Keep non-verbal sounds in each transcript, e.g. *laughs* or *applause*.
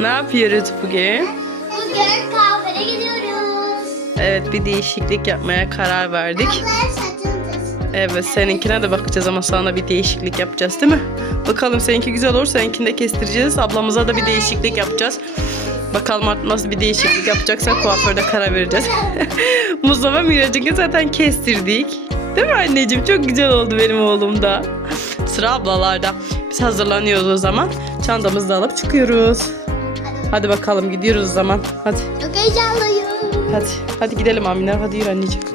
Ne yapıyoruz bugün? Bugün kahveye gidiyoruz. Evet bir değişiklik yapmaya karar verdik. Abla saçını taşıdı. Evet seninkine de bakacağız ama sana bir değişiklik yapacağız değil mi? Bakalım seninki güzel olur seninkini de kestireceğiz. Ablamıza da bir değişiklik yapacağız. Bakalım artık nasıl bir değişiklik yapacaksak kuaförde karar vereceğiz. *laughs* Mustafa Miraç'ınki zaten kestirdik. Değil mi anneciğim? Çok güzel oldu benim oğlum da. Sıra ablalarda. Biz hazırlanıyoruz o zaman. Çantamızı da alıp çıkıyoruz. Hadi. Bakalım gidiyoruz o zaman. Hadi. Çok heyecanlıyım. Hadi. Hadi gidelim Amine. Hadi yürü anneciğim.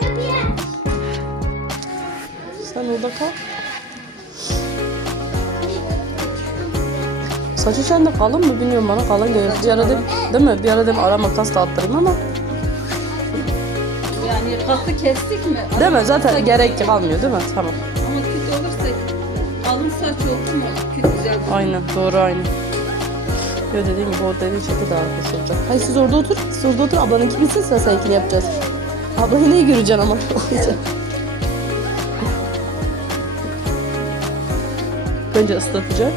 Sen orada kal. Saçı sende kalın mı bilmiyorum bana kalın geliyor. Bir ara dedim, değil mi? Bir ara dedim ara makas da attırayım ama. Yani katı kestik mi? Değil mi? Zaten gerek kalmıyor değil mi? Tamam. Ama küt olursa kalın saç oldu mu? Küt güzel. Aynen. Doğru aynen. Yo dediğim gibi orada çatı daha hoş olacak. Hayır siz orada otur. Siz orada otur. Ablanınki bitsin sıra seninkini yapacağız. Ablayı neyi göreceksin ama? *laughs* Önce ıslatacak.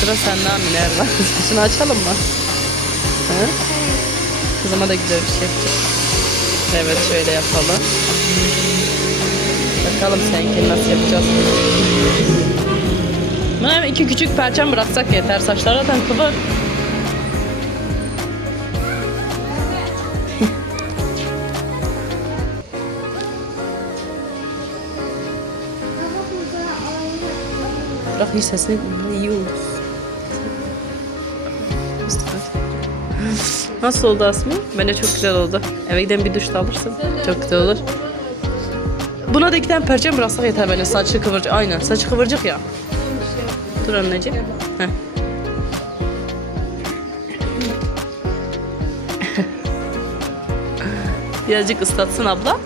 Sıra sende Amine Erva. Saçını *laughs* açalım mı? Hı? Kızıma da güzel bir şey yapacağım. Evet şöyle yapalım. Bakalım seninki nasıl yapacağız. Buna iki küçük perçem bıraksak yeter. Saçlar zaten kıvır. *laughs* Bırak hiç sesini iyi olur. Nasıl oldu Aslı? Bence çok güzel oldu. Eve giden bir duş da alırsın. Çok güzel olur. Buna da iki tane perçem bıraksak yeter bence. Saçı kıvırcık. Aynen. Saçı kıvırcık ya. Dur anneciğim. Heh. *laughs* Birazcık ıslatsın abla.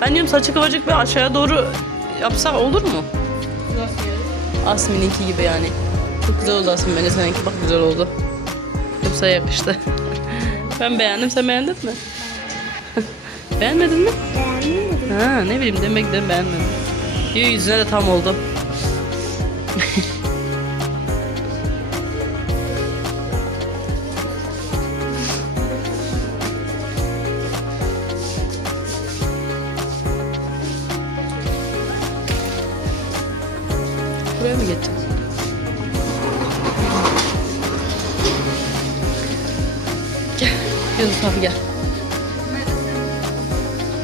Ben diyorum saçı kıvırcık bir aşağıya doğru yapsak olur mu? Asmin'inki gibi yani. Çok güzel oldu Asmin. Bence seninki bak güzel oldu. Yoksa yakıştı. *laughs* ben beğendim. Sen beğendin mi? *laughs* Beğenmedin mi? Beğenmedim. Ha ne bileyim demek ki beğenmedim. Yo, yüzüne de tam oldu. *laughs* Buraya mı geçeceğiz? Bu tarafa gel.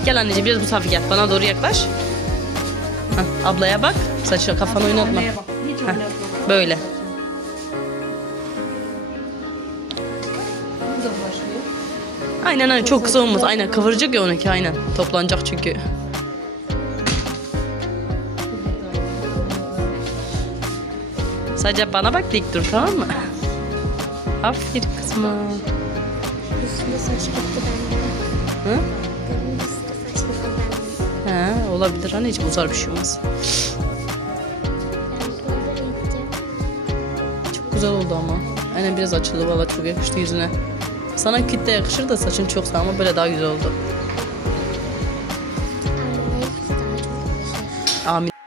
Gel anneciğim biraz bu tarafa gel. Bana doğru yaklaş. Hah, ablaya bak. Saçı kafanı oynatma. Oynatma. Böyle. Aynen aynen çok kısa olmaz. Aynen kıvıracak ya onunki aynen. Toplanacak çünkü. Sadece bana bak dik dur tamam mı? Aferin kızıma. Üstünde saç. Hı? Benim olabilir anne hiç bozar bir şey olmaz. Çok güzel oldu ama. Aynen biraz açıldı valla çok yakıştı yüzüne. Sana kütle yakışır da saçın çok sağ ama böyle daha güzel oldu. Amin.